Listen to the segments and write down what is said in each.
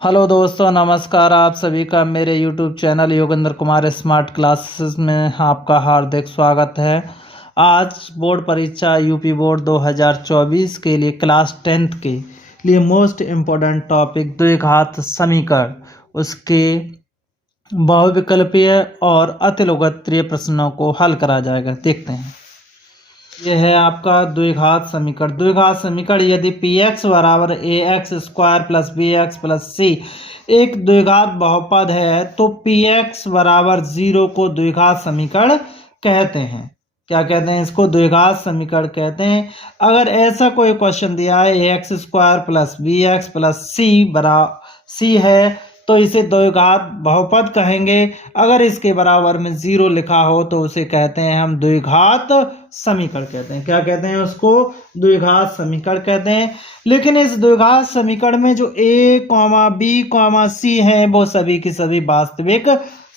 Hello दोस्तों, नमस्कार। आप सभी का मेरे YouTube channel Yogendra Kumar smart classes में आपका हार्दिक स्वागत है। आज बोर्ड परीक्षा यूपी बोर्ड 2024 के लिए क्लास 10th के लिए मोस्ट इम्पोर्टेंट टॉपिक द्विघात समीकरण, उसके बहुविकल्पीय और अतिलोकप्रिय प्रश्नों को हल करा जाएगा। देखते हैं। यह है आपका द्विघात समीकरण। द्विघात समीकरण यदि px बराबर ax square plus bx plus c एक द्विघात बहुपद है तो px बराबर 0 को द्विघात समीकरण कहते हैं। क्या कहते हैं? इसको द्विघात समीकरण कहते हैं। अगर ऐसा कोई क्वेश्चन दिया है ax square plus bx plus c है तो इसे द्विघात बहुपद कहेंगे। अगर इसके बराबर में 0 लिखा हो तो उसे कहते हैं हम द्विघात समीकरण कहते हैं। क्या कहते हैं? उसको द्विघात समीकरण कहते हैं। लेकिन इस द्विघात समीकरण में जो a, b, c है वो सभी की सभी वास्तविक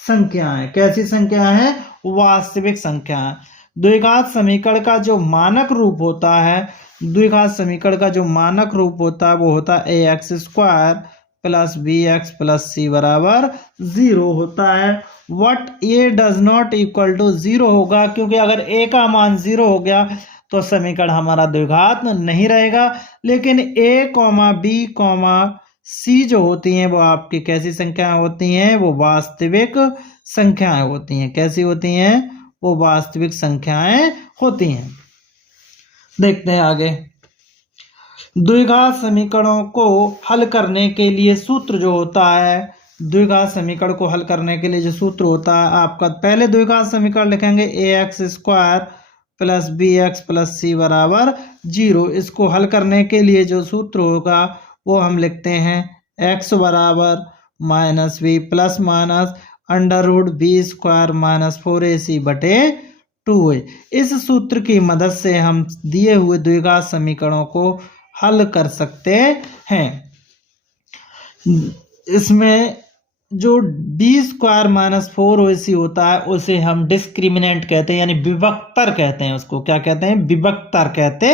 संख्याएं। कैसी संख्या है? वास्तविक संख्या। द्विघात समीकरण का जो मानक रूप होता है, द्विघात समीकरण का जो मानक रूप होता है वो होता है ax square plus bx plus c बराबर 0 होता है। What a does not equal to 0 होगा, क्योंकि अगर a का मान 0 हो गया तो समीकरण हमारा द्विघात नहीं रहेगा। लेकिन a, b, c जो होती हैं वो आपकी कैसी संख्याएं होती हैं? वो वास्तविक संख्याएं होती हैं। कैसी होती हैं? वो वास्तविक संख्याएं होती हैं। देखते हैं आगे। द्विघात समीकरणों को हल करने के लिए सूत्र जो होता है, द्विघात समीकरण को हल करने के लिए जो सूत्र होता है आपका, पहले द्विघात समीकरण लिखेंगे ax square plus bx plus c बराबर 0। इसको हल करने के लिए जो सूत्र होगा वो हम लिखते हैं x बराबर minus b plus minus under root B square minus 4ac बटे 2a। इस सूत्र की मदद से हम दिए हुए द्विघात समीकरणों को हल कर सकते हैं। इसमें जो बी स्क्वायर माइनस 4ac होता है उसे हम डिस्क्रिमिनेंट कहते हैं, यानी विभक्तर कहते हैं। उसको क्या कहते हैं? विभक्तर कहते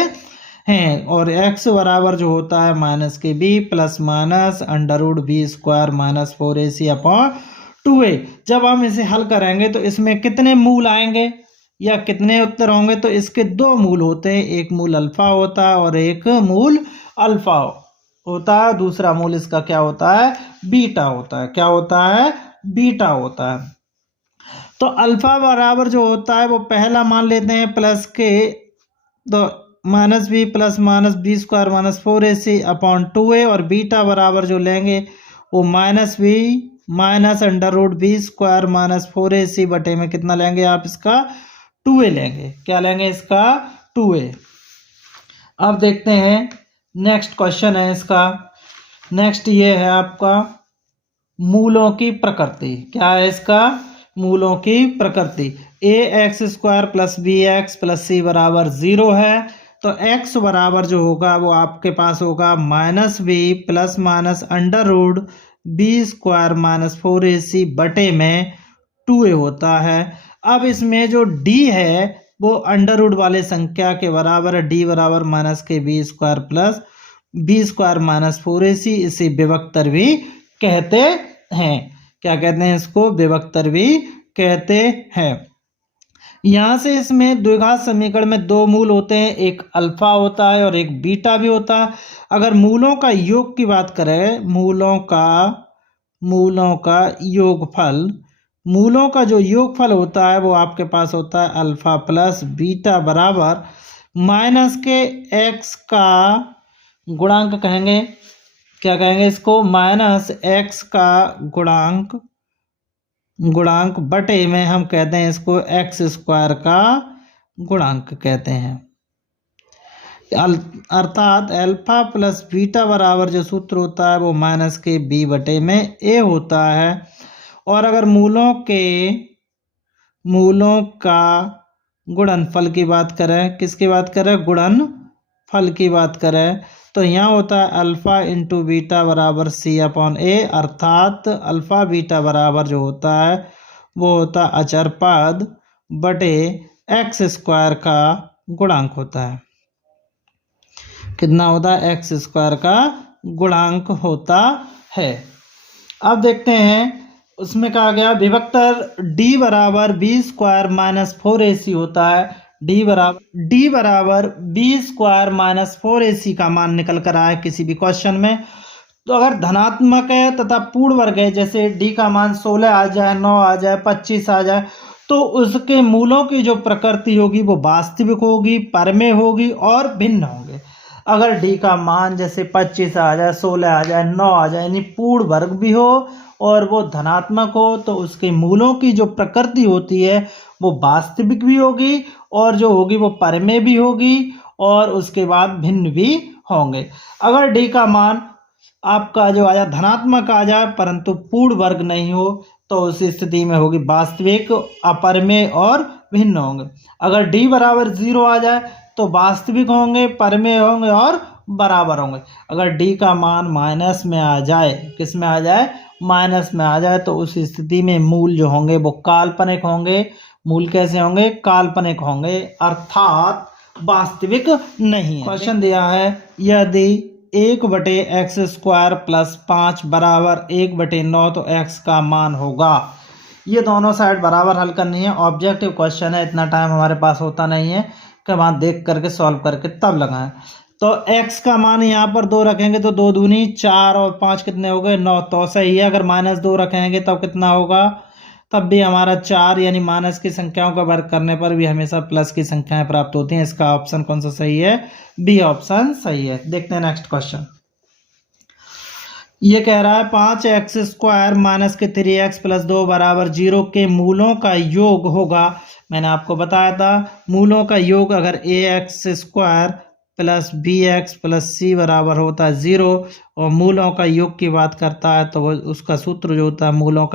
हैं। और x बराबर जो होता है माइनस के b plus minus under root B square minus 4ac upon 2a। जब हम इसे हल करेंगे तो इसमें कितने मूल आएंगे या कितने उत्तर होंगे? तो इसके दो मूल होते हैं, एक मूल अल्फा होता है और एक मूल अल्फा होता है। दूसरा मूल इसका क्या होता है? बीटा होता है। क्या होता है? बीटा होता है। तो अल्फा बराबर जो होता है वो पहला मान लेते हैं प्लस के, तो minus B plus minus B square minus 4ac upon 2a। और बीटा बराबर जो लेंगे वो minus B minus under root B square minus 4ac बटे में कितना लेंगे आप? इसका 2a लेंगे। क्या लेंगे? इसका 2a। अब देखते हैं नेक्स्ट क्वेश्चन है इसका। नेक्स्ट ये है आपका मूलों की प्रकृति। क्या है इसका? मूलों की प्रकृति। ax square plus bx plus c बराबर 0 है तो x बराबर जो होगा वो आपके पास होगा minus B plus minus under root B square minus 4ac बटे में 2a होता है। अब इसमें जो d है वो अंडर रूट वाले संख्या के बराबर है। d बराबर माइनस के b square plus b square minus 4ac। इसे विभक्तर भी कहते हैं। क्या कहते हैं? इसको विभक्तर भी कहते हैं। यहाँ से इसमें द्विघात समीकरण में दो मूल होते हैं, एक अल्फा होता है और एक बीटा भी होता है। अगर मूलों का योग की बात करें, मूलों का योगफल, मूलों का जो योगफल होता है वो आपके पास होता है अल्फा प्लस बीटा बराबर माइनस के x का गुणांक कहेंगे। क्या कहेंगे इसको? माइनस x का गुणांक बटे में हम कहते हैं इसको x स्क्वायर का गुणांक कहते हैं। अर्थात अल्फा प्लस बीटा बराबर जो सूत्र होता है वो माइनस के b बटे में a होता है। और अगर मूलों का गुणनफल की बात करें, किसकी बात करें? गुणनफल की बात करें तो यहाँ होता है अल्फा इंटू बीटा बराबर c अपॉन a। अर्थात अल्फा बीटा बराबर जो होता है वो होता है अचर पद बटे x स्क्वायर का गुणांक होता है। कितना होता है? x स्क्वायर का गुणांक होता है। अब देखते हैं उसमें कहा गया विभक्तर डी बराबर बी स्क्वायर माइनस 4ac होता है। डी बराबर बी स्क्वायर माइनस 4ac का मान निकल कर आए किसी भी क्वेश्चन में। तो अगर धनात्मक है तथा पूर्ण वर्ग है, जैसे डी का मान 16 आ जाए, 9 आ जाए, 25 आ जाए, तो उसके मूलों की जो प्रकृति होगी वो वास्तविक होगी, परमेय होगी और भिन्न होंगे। अगर डी का मान जैसे 25 आ जाए, 16 आ जाए, 9 आ जाए, यानी पूर्ण वर्ग भी हो और वो धनात्मक हो, तो उसके मूलों की जो प्रकृति होती है वो वास्तविक भी होगी और जो होगी वो परमेय भी होगी और उसके बाद भिन्न भी होंगे। अगर डी का मान आपका जो आया धनात्मक आ जाए परंतु पूर्ण वर्ग नहीं हो, तो उस स्थिति में होगी वास्तविक, अपरमेय और भिन्न होंगे। अगर डी बराबर 0 आ जाए तो वास्तविक होंगे, परमेय होंगे और बराबर होंगे। अगर डी का मान माइनस में आ जाए, किस में आ जाए, माइनस में आ जाए, तो उस स्थिति में मूल जो होंगे वो काल्पनिक होंगे। मूल कैसे होंगे, काल्पनिक होंगे, अर्थात वास्तविक नहीं है। क्वेश्चन दिया है यदि 1/x² प्लस 5 बराबर 1/9 तो x का मान होगा। ये दोनों साइड बराबर हल करनी है। ऑब्जेक्टिव क्वेश्चन है, इतना टाइम हमारे पास होता नहीं है कि वहाँ देख करके सॉल्व करके तब लगाएं। तो x का मान यहाँ पर 2 रखेंगे तो 2 दूनी 4 और 5 कितने हो गए, 9। तो सही है। अगर -2 रखेंगे तब कितना होगा, तब भी हमारा 4, यानी माइनस की संख्याओं का वर्ग करने पर भी हमेशा प्लस की संख्याएं प्राप्त होती हैं। इसका ऑप्शन कौन सा सही है, बी ऑप्शन सही है। देखते हैं नेक्स्ट क्वेश्चन। ये कह रहा है 5x² माइनस के 3x प्लस 2 बराबर 0 के मूलों का योग होगा। मैंने आपको बताया था मूलों का योग अगर ax² plus bx plus c बराबर होता है 0 और मूलों का योग की बात करता है तो उसका सूत्र जो होता है मूलों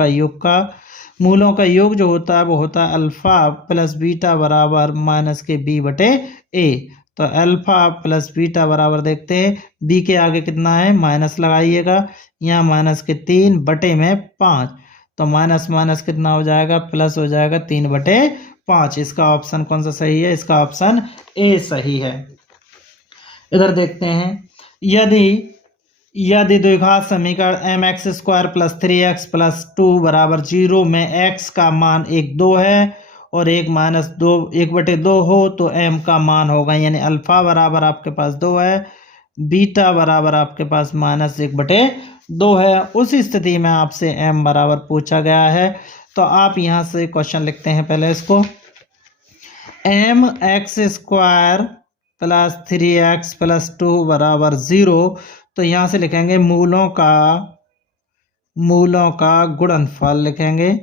का योग जो होता है वो होता है अल्फा प्लस बीटा बराबर माइनस के b/a। तो अल्फा प्लस बीटा बराबर देखते हैं बी के आगे कितना है, माइनस लगाइएगा, यहाँ माइनस के 3/5। तो माइनस माइनस कितना हो जाएगा, प्लस हो जाएगा 3/5। इसका ऑप्शन कौन सा सही है, इसका ऑप्शन ए सही है। इधर देखते हैं यदि द्विघात समीकरण mx² प्लस 3x प्लस 2 बराबर 0 में x का मान 1/2 है और 1-2 हो तो m का मान होगा, यानी अल्फा बराबर आपके पास 2 है, बीटा बराबर आपके पास -1/2 है। उस स्थिति में आपसे m बराबर पूछा गया है। तो आप यहाँ से क्वेश्चन लिखते हैं पहले इसको, mx² प्लस 3x प्लस 2 बराबर 0। तो यहाँ से लिखेंगे मूलों का गुणनफल लिखेंगे।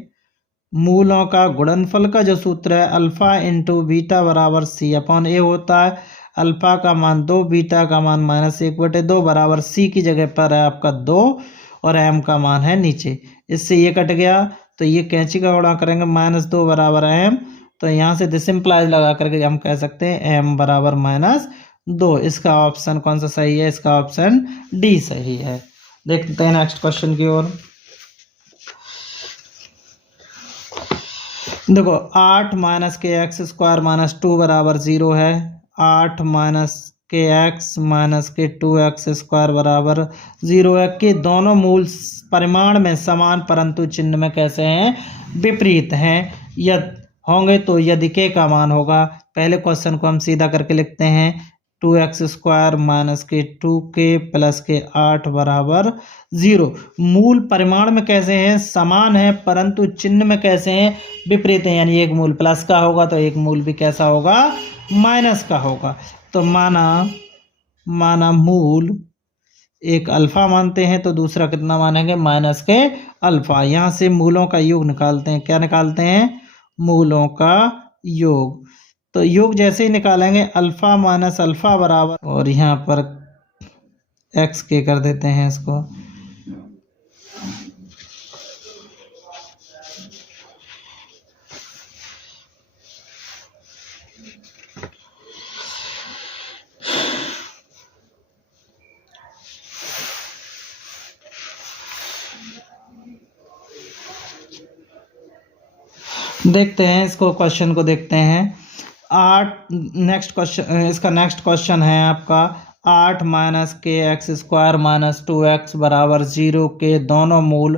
मूलों का गुणनफल का जो सूत्र है अल्फा इंटू बीटा बराबर c/a होता है। अल्फा का मान 2, बीटा का मान -1/2 बराबर c की जगह पर है आपका 2 और m का मान है नीचे। इससे ये कट गया तो ये कैंची का गुणा करेंगे, -2 बराबर m। तो यहाँ से डिसिम्प्लाइज लगा करके हम कह सकते हैं m बराबर -2। इसका ऑप्शन कौन सा सही है, इसका ऑप्शन डी सही है। देखते हैं नेक्स्ट क्वेश्चन की ओर। देखो 8 माइनस के x² माइनस 2 बराबर 0 है। 8 माइनस के x माइनस के 2x² बराबर 0 है कि दोनों मूल परिमाण में समान परंतु चिन्ह में कैसे हैं, विपरीत हैं। यदि होंगे तो यदि के का मान होगा। पहले क्वेश्चन को हम सीधा करके लिखते हैं 2x² माइनस के 2k प्लस के 8 बराबर 0। मूल परिमाण में कैसे हैं, समान है परंतु चिन्ह में कैसे हैं, विपरीत हैं। यानी एक मूल प्लस का होगा तो एक मूल भी कैसा होगा, माइनस का होगा। तो माना मूल एक अल्फा मानते हैं तो दूसरा कितना मानेंगे, माइनस के अल्फा। यहाँ से मूलों का योग निकालते हैं, क्या निकालते हैं, मूलों का योग। तो योग जैसे ही निकालेंगे अल्फा माइनस अल्फा बराबर, और यहाँ पर एक्स के कर देते हैं इसको, देखते हैं इसको, क्वेश्चन को देखते हैं। 8 नेक्स्ट क्वेश्चन, इसका नेक्स्ट क्वेश्चन है आपका 8 माइनस के एक्स स्क्वायर माइनस 2x बराबर 0 के दोनों मूल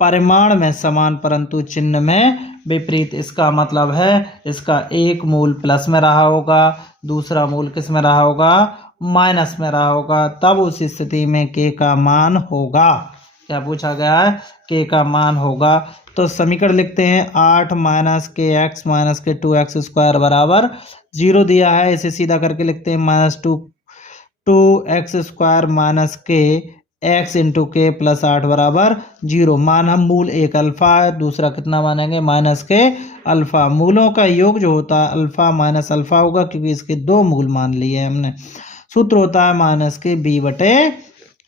परिमाण में समान परंतु चिन्ह में विपरीत। इसका मतलब है इसका एक मूल प्लस में रहा होगा, दूसरा मूल किस में रहा होगा, माइनस में रहा होगा। तब उस स्थिति में k का मान होगा, क्या पूछा गया है, k का मान होगा। तो समीकरण लिखते हैं 8 माइनस के एक्स माइनस के 2x स्क्वायर बराबर 0 दिया है, इसे सीधा करके लिखते हैं -2x स्क्वायर माइनस के x इंटू के प्लस 8 बराबर 0। मान हम मूल एक अल्फा है, दूसरा कितना मानेंगे, माइनस के अल्फा। मूलों का योग जो होता है अल्फा माइनस अल्फा होगा, क्योंकि इसके दो मूल मान लिए हमने। सूत्र होता है माइनस के b बटे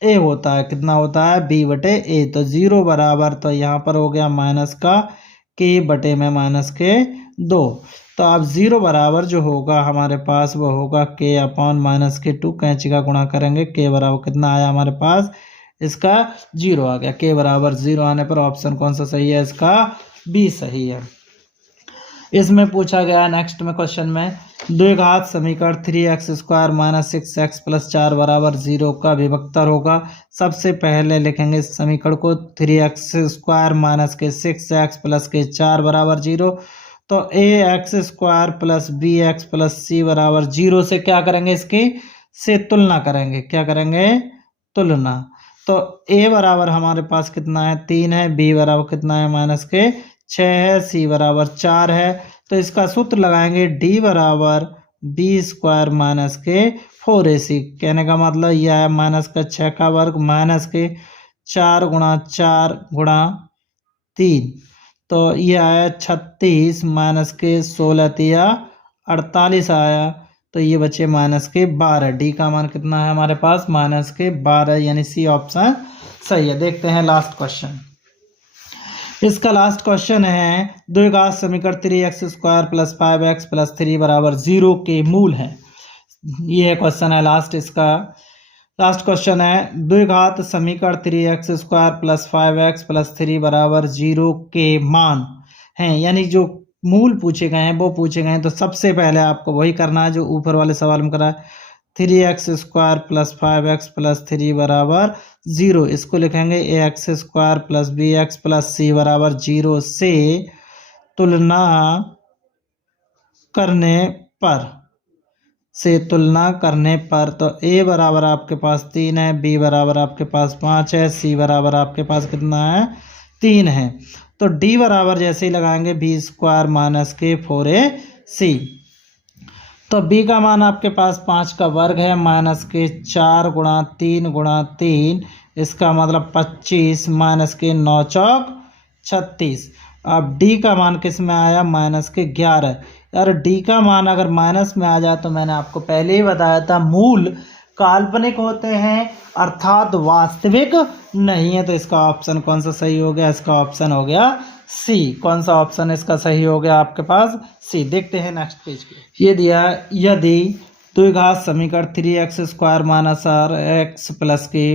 a होता है, कितना होता है, b बटे a। तो 0 बराबर, तो यहाँ पर हो गया माइनस का k बटे में माइनस के 2। तो अब 0 बराबर जो होगा हमारे पास वो होगा k अपॉन माइनस के 2। कैंची का गुणा करेंगे, k बराबर कितना आया हमारे पास, इसका 0 आ गया। k बराबर 0 आने पर ऑप्शन कौन सा सही है, इसका b सही है। इसमें पूछा गया नेक्स्ट में क्वेश्चन में द्विघात समीकरण 3x square minus 6x plus 4 बराबर 0 का विभक्तर होगा। सबसे पहले लिखेंगे इस समीकरण को 3x स्क्वायर माइनस के 6x प्लस के 4 बराबर 0। तो ax square plus bx plus c बराबर 0 से क्या करेंगे, इसकी से तुलना करेंगे, क्या करेंगे, तुलना। तो a बराबर हमारे पास कितना है, 3 है, b बराबर कितना है, माइनस के 6 है, c बराबर 4 है। तो इसका सूत्र लगाएंगे d बराबर b स्क्वायर माइनस के 4ac। कहने का मतलब यह है माइनस का 6 का वर्ग माइनस के 4 गुणा 4 गुणा 3। तो यह आया 36 माइनस के 16 तिया 48 आया। तो ये बचे माइनस के 12। डी का मान कितना है हमारे पास, माइनस के 12, यानी सी ऑप्शन सही है। देखते हैं लास्ट क्वेश्चन। इसका लास्ट क्वेश्चन है द्विघात समीकरण 3x square plus 5x plus 3 बराबर 0 के मूल हैं। ये है क्वेश्चन है लास्ट, इसका लास्ट क्वेश्चन है द्विघात समीकरण 3x square plus 5x plus 3 बराबर 0 के मान हैं, यानी जो मूल पूछे गए हैं वो पूछे गए हैं। तो सबसे पहले आपको वही करना है जो ऊपर वाले सवाल में करा है, 3x square plus 5x plus 3 बराबर 0। इसको लिखेंगे ax square plus bx plus c बराबर 0 से तुलना करने पर, से तुलना करने पर। तो a बराबर आपके पास 3 है, b बराबर आपके पास 5 है, c बराबर आपके पास कितना है, 3 है। तो d बराबर जैसे ही लगाएंगे b स्क्वायर माइनस के 4ac। तो b का मान आपके पास 5 का वर्ग है, माइनस के 4 गुणा 3 गुणा 3, इसका मतलब 25 माइनस के 9 चौक 36। अब d का मान किस में आया, माइनस के 11। यार d का मान अगर माइनस में आ जाए तो मैंने आपको पहले ही बताया था मूल काल्पनिक होते हैं अर्थात वास्तविक नहीं है। तो इसका ऑप्शन कौन सा सही हो गया, इसका ऑप्शन हो गया सी। कौन सा ऑप्शन इसका सही हो गया आपके पास, सी। देखते हैं नेक्स्ट पेज पे। ये दिया यदि द्विघात समीकरण 3x square minus x plus के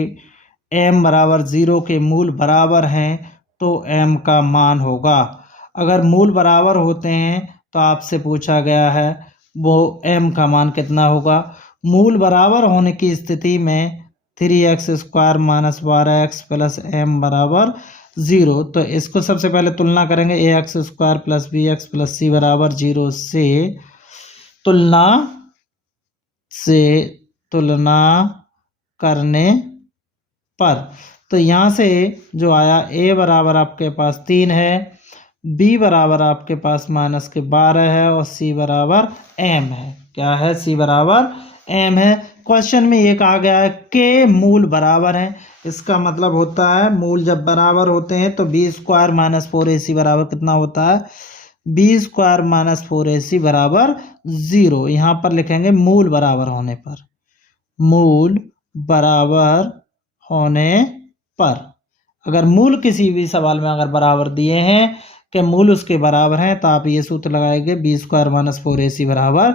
m बराबर 0 के मूल बराबर हैं तो m का मान होगा। अगर मूल बराबर होते हैं तो आपसे पूछा गया है वो m का मान कितना होगा। मूल बराबर होने की स्थिति में 3x square minus 12x plus m बराबर 0। तो इसको सबसे पहले तुलना करेंगे ax square plus bx plus c बराबर 0 से तुलना करने पर। तो यहाँ से जो आया a बराबर आपके पास 3 है, b बराबर आपके पास माइनस के 12 है और c बराबर m है। क्या है, c बराबर m है। क्वेश्चन में ये कहा गया है के मूल बराबर हैं, इसका मतलब होता है मूल जब बराबर होते हैं तो b स्क्वायर माइनस 4ac बराबर कितना होता है, b स्क्वायर माइनस 4ac बराबर 0। यहाँ पर लिखेंगे मूल बराबर होने पर, मूल बराबर होने पर। अगर मूल किसी भी सवाल में अगर बराबर दिए हैं कि मूल उसके बराबर हैं तो आप ये सूत्र लगाएंगे b स्क्वायर माइनस 4ac बराबर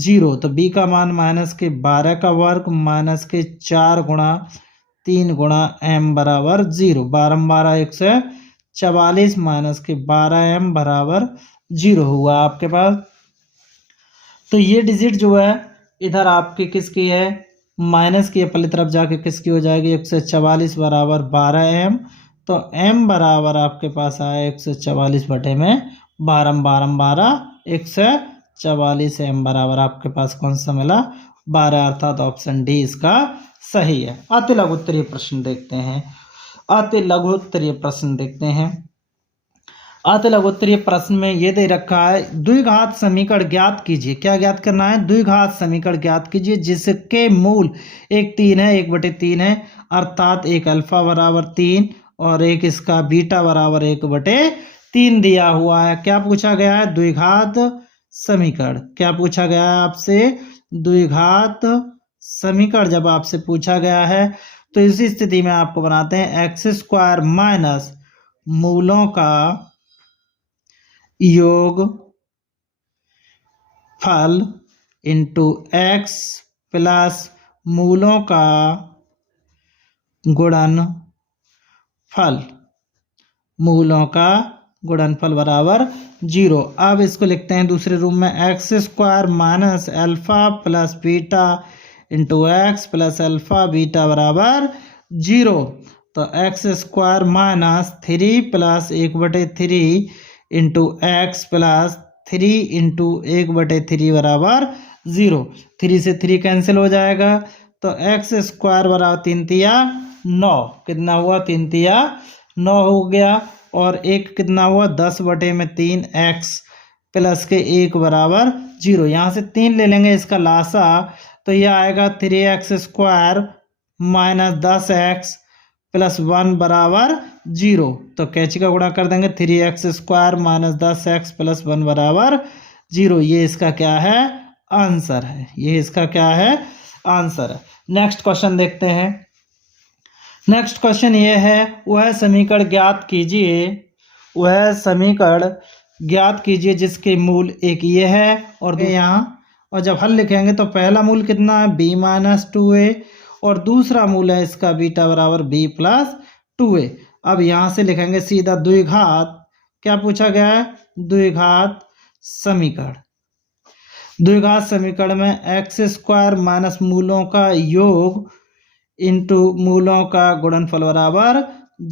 0। तो b का मान माइनस के 12 का वर्ग माइनस के 4 गुणा 3 गुणा m बराबर 0। 12 12 144 माइनस के 12m बराबर 0 हुआ आपके पास। तो ये डिजिट जो है इधर आपकी किसकी है, माइनस की पहली तरफ जाके किसकी हो जाएगी 144 बराबर 12m। तो m बराबर आपके पास आया 144 बटे में 12 144 m बराबर आपके पास कौन सा मिला 12, अर्थात ऑप्शन डी इसका सही है। अति लघु उत्तरीय प्रश्न देखते हैं। अति लघु उत्तरीय प्रश्न देखते हैं। अति लघु उत्तरीय प्रश्न में ये दे रखा है द्विघात समीकरण ज्ञात कीजिए। क्या ज्ञात करना है? द्विघात समीकरण ज्ञात कीजिए जिसके मूल एक 3 है, 1/3 है, अर्थात एक अल्फा बराबर 3 और एक इसका बीटा बराबर 1/3 दिया हुआ है। क्या पूछा गया है? द्विघात समीकरण। क्या पूछा गया है आपसे? द्विघात समीकरण जब आपसे पूछा गया है तो इसी स्थिति में आपको बनाते हैं x² माइनस मूलों का योग फल इंटू x प्लस मूलों का गुणन फल, मूलों का गुणनफल बराबर 0। अब इसको लिखते हैं दूसरे रूप में x² minus alpha plus beta into x plus alpha beta बराबर 0। तो x² minus 3 plus 1/3 into x plus 3 into 1/3 बराबर 0। 3 से 3 कैंसिल हो जाएगा तो x² बराबर 3 तिया 9। कितना हुआ? 3 तिया 9 हो गया। और एक कितना हुआ? 10/3 x प्लस के 1 बराबर 0। यहाँ से 3 ले लेंगे इसका लासा तो यह आएगा 3x² माइनस 10x प्लस 1 बराबर 0। तो कैंची का गुणा कर देंगे 3x² माइनस 10x प्लस 1 बराबर 0। ये इसका क्या है? आंसर है। ये इसका क्या है? आंसर है। नेक्स्ट क्वेश्चन देखते हैं। नेक्स्ट क्वेश्चन ये है वह समीकरण ज्ञात कीजिए, वह समीकरण ज्ञात कीजिए जिसके मूल एक ये है और यहाँ, और जब हल लिखेंगे तो पहला मूल कितना है? b माइनस 2a और दूसरा मूल है इसका बीटा बराबर b प्लस 2a। अब यहाँ से लिखेंगे सीधा द्विघात। क्या पूछा गया है? द्विघात समीकरण। द्विघात समीकरण में x² माइनस मूलों का योग इंटू मूलों का गुणनफल बराबर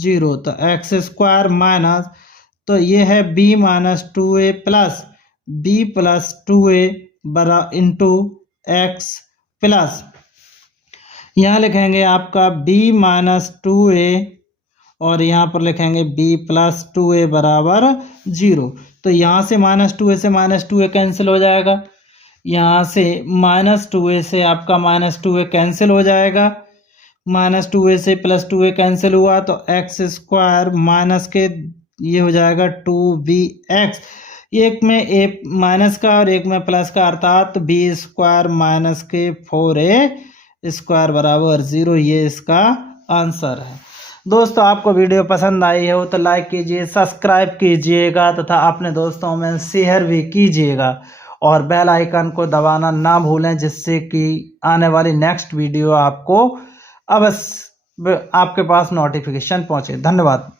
0। तो x² माइनस, तो ये है b minus 2a plus b plus 2a बरा इंटू एक्स प्लस, यहाँ लिखेंगे आपका b माइनस 2a और यहाँ पर लिखेंगे b प्लस 2a बराबर 0। तो यहाँ से -2a से -2a कैंसिल हो जाएगा, यहाँ से -2a से आपका -2a कैंसिल हो जाएगा, -2a से +2a कैंसिल हुआ तो x² माइनस के ये हो जाएगा 2bx, एक में a माइनस का और एक में प्लस का, अर्थात b² माइनस के 4a² बराबर 0। ये इसका आंसर है। दोस्तों आपको वीडियो पसंद आई हो तो लाइक कीजिए, सब्सक्राइब कीजिएगा तथा अपने दोस्तों में शेयर भी कीजिएगा और बेल आइकन को दबाना ना भूलें जिससे कि आने वाली नेक्स्ट वीडियो आपको अवश्य आपके पास नोटिफिकेशन पहुंचे। धन्यवाद।